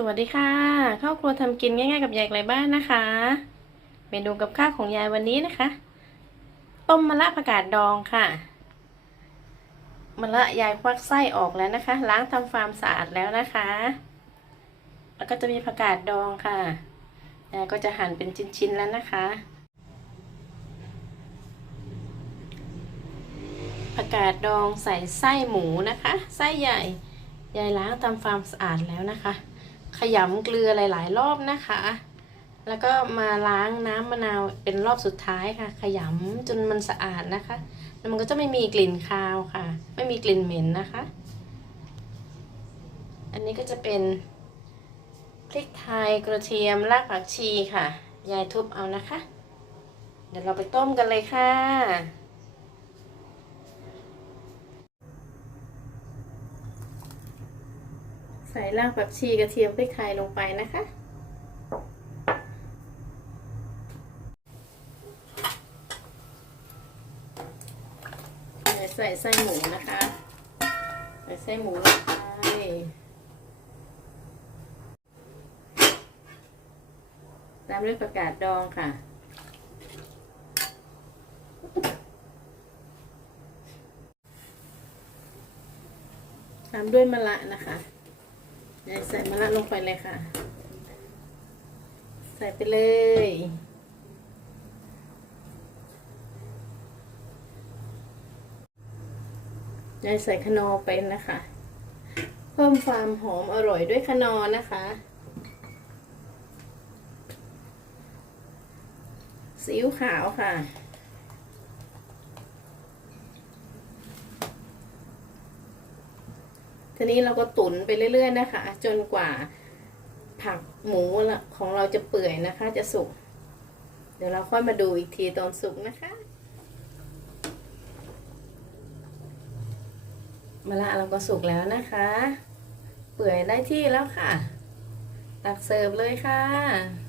สวัสดีค่ะครอบครัวทำกินง่ายๆกับยายไกลบ้านนะคะ เมนูกับข้าวของยายวันนี้นะคะ ต้มมะระผักกาดดองค่ะมะระยายควักไส้ออกแล้วนะคะ ล้างทำฟาร์มสะอาดแล้วนะคะ แล้วก็จะมีผักกาดดองค่ะยายก็จะหั่นเป็นชิ้นๆแล้วนะคะผักกาดดองใส่ไส้หมูนะคะ ไส้ใหญ่ยายล้างทำฟาร์มสะอาดแล้วนะคะ ขยำเกลือหลาย ๆ รอบนะคะ แล้วก็มาล้างน้ำมะนาวเป็นรอบสุดท้ายค่ะ ขยำจนมันสะอาดนะคะ แล้วมันก็จะไม่มีกลิ่นคาวค่ะ ไม่มีกลิ่นเหม็นนะคะ อันนี้ก็จะเป็นพริกไทยกระเทียมรากผักชีค่ะ ยายทุบเอานะคะ เดี๋ยวเราไปต้มกันเลยค่ะ ใส่รากผักชีกระเทียมพริกไทยลงไปนะคะ ใส่ไส้หมูนะคะ ใส่ไส้หมูลงไปตามด้วยประกาศดองค่ะตามด้วยมะระนะคะ ใส่มะระลงไปเลยค่ะ ใส่ไปเลย ยายใส่ขนอไปนะคะ เพิ่มความหอมอร่อยด้วยขนอนะคะ ซีอิ๊วขาวค่ะ ทีนี้เราก็ตุ๋นไปเรื่อย ๆ นะคะ จนกว่าผักหมูของเราจะเปื่อยนะคะ จะสุก เดี๋ยวเราค่อยมาดูอีกทีตอนสุกนะคะ มะละเราก็สุกแล้วนะคะ เปื่อยได้ที่แล้วค่ะ ตักเสิร์ฟเลยค่ะ